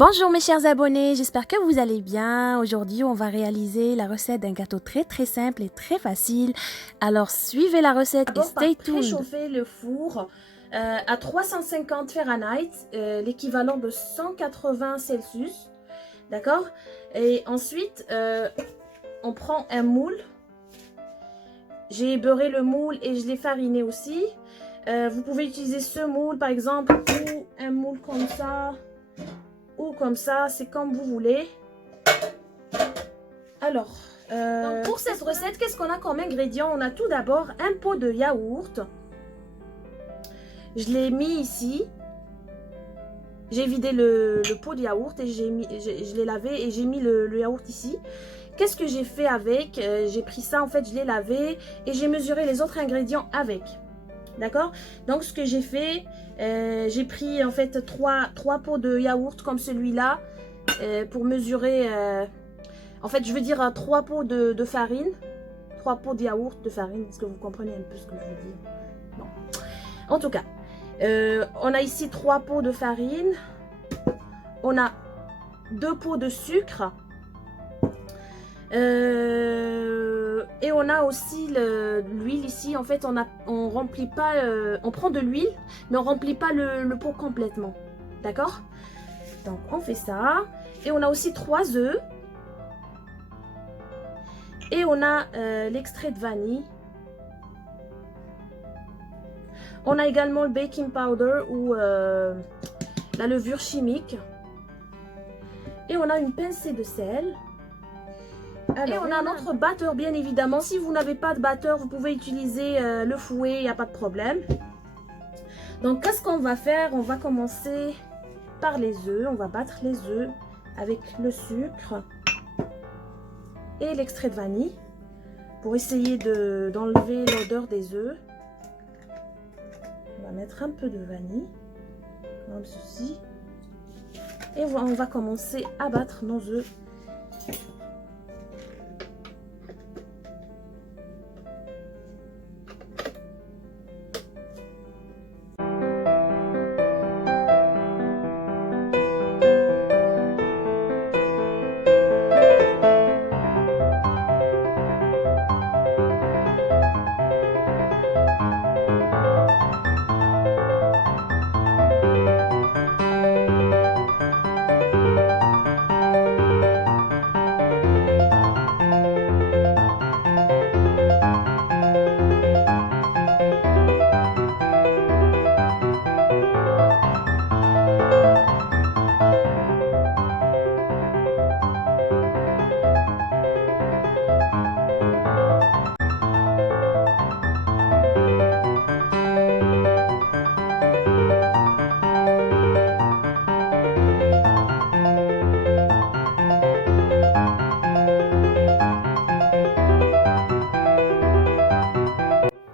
Bonjour mes chers abonnés, j'espère que vous allez bien. Aujourd'hui, on va réaliser la recette d'un gâteau très simple et très facile. Alors suivez la recette et stay tuned. Préchauffer le four à 350 Fahrenheit, l'équivalent de 180 Celsius. D'accord? Et ensuite, on prend un moule. J'ai beurré le moule et je l'ai fariné aussi. Vous pouvez utiliser ce moule par exemple ou un moule comme ça. Ou comme ça, c'est comme vous voulez. Alors, donc pour cette recette, qu'est-ce qu'on a comme ingrédients? On a tout d'abord un pot de yaourt. Je l'ai mis ici. J'ai vidé le pot de yaourt et je l'ai lavé et j'ai mis le yaourt ici. Qu'est-ce que j'ai fait avec? J'ai pris ça, en fait, je l'ai lavé et j'ai mesuré les autres ingrédients avec. D'accord? Donc, ce que j'ai fait, j'ai pris en fait 3 pots de yaourt comme celui-là pour mesurer. En fait, je veux dire 3 pots de farine. 3 pots de yaourt de farine. Est-ce que vous comprenez un peu ce que je veux dire? Non. En tout cas, on a ici 3 pots de farine. On a 2 pots de sucre. Et on a aussi l'huile ici. En fait, on remplit pas, on prend de l'huile, mais on remplit pas le pot complètement. D'accord? Donc, on fait ça. Et on a aussi 3 œufs. Et on a l'extrait de vanille. On a également le baking powder ou la levure chimique. Et on a une pincée de sel. Alors, et on a notre batteur, bien évidemment. Si vous n'avez pas de batteur, vous pouvez utiliser le fouet, il n'y a pas de problème. Donc, qu'est-ce qu'on va faire? On va commencer par les œufs. On va battre les œufs avec le sucre et l'extrait de vanille pour essayer d'enlever l'odeur des œufs. On va mettre un peu de vanille, comme ceci. Et on va commencer à battre nos œufs.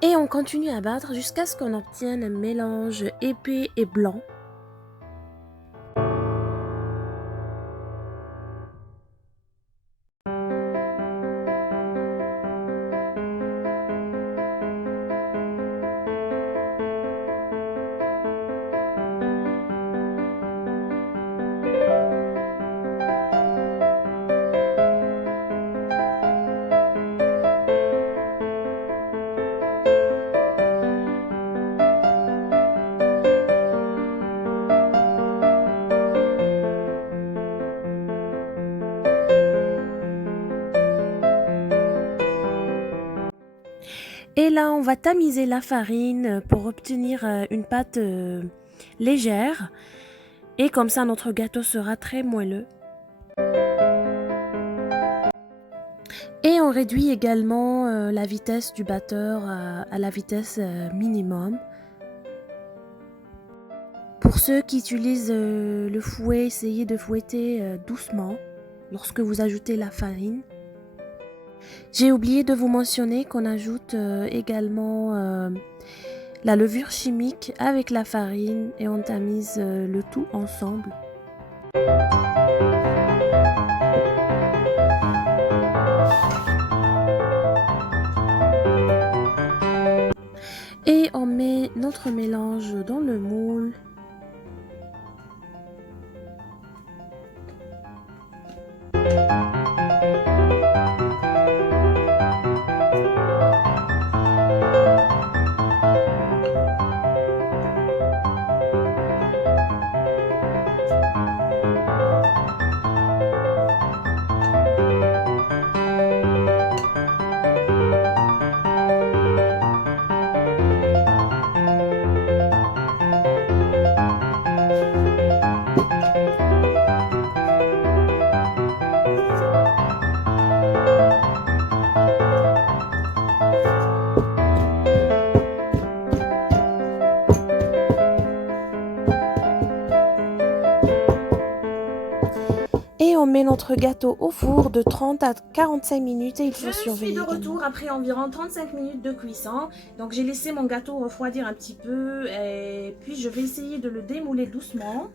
Et on continue à battre jusqu'à ce qu'on obtienne un mélange épais et blanc. là, on va tamiser la farine pour obtenir une pâte légère. Et comme ça, notre gâteau sera très moelleux. Et on réduit également la vitesse du batteur à la vitesse minimum. Pour ceux qui utilisent le fouet, essayez de fouetter doucement lorsque vous ajoutez la farine. J'ai oublié de vous mentionner qu'on ajoute également la levure chimique avec la farine et on tamise le tout ensemble. Et on met notre mélange dans le moule. Et on met notre gâteau au four de 30 à 45 minutes et il faut surveiller. Je suis de retour après environ 35 minutes de cuisson. Donc j'ai laissé mon gâteau refroidir un petit peu et puis je vais essayer de le démouler doucement.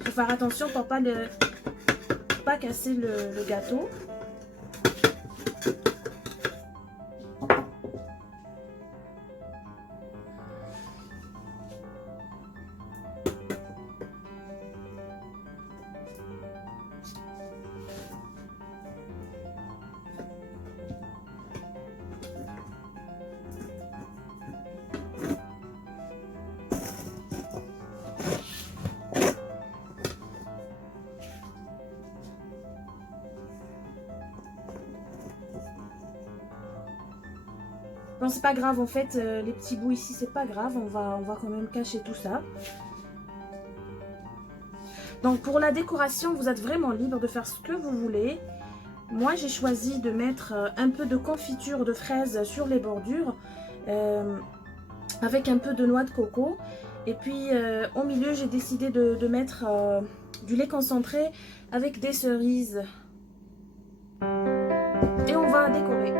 Il faut faire attention pour pas casser le gâteau. Bon, c'est pas grave en fait, les petits bouts ici c'est pas grave, on va quand même cacher tout ça. Donc pour la décoration, vous êtes vraiment libre de faire ce que vous voulez. Moi j'ai choisi de mettre un peu de confiture de fraises sur les bordures, avec un peu de noix de coco. Et puis au milieu j'ai décidé de mettre du lait concentré avec des cerises. Et on va décorer.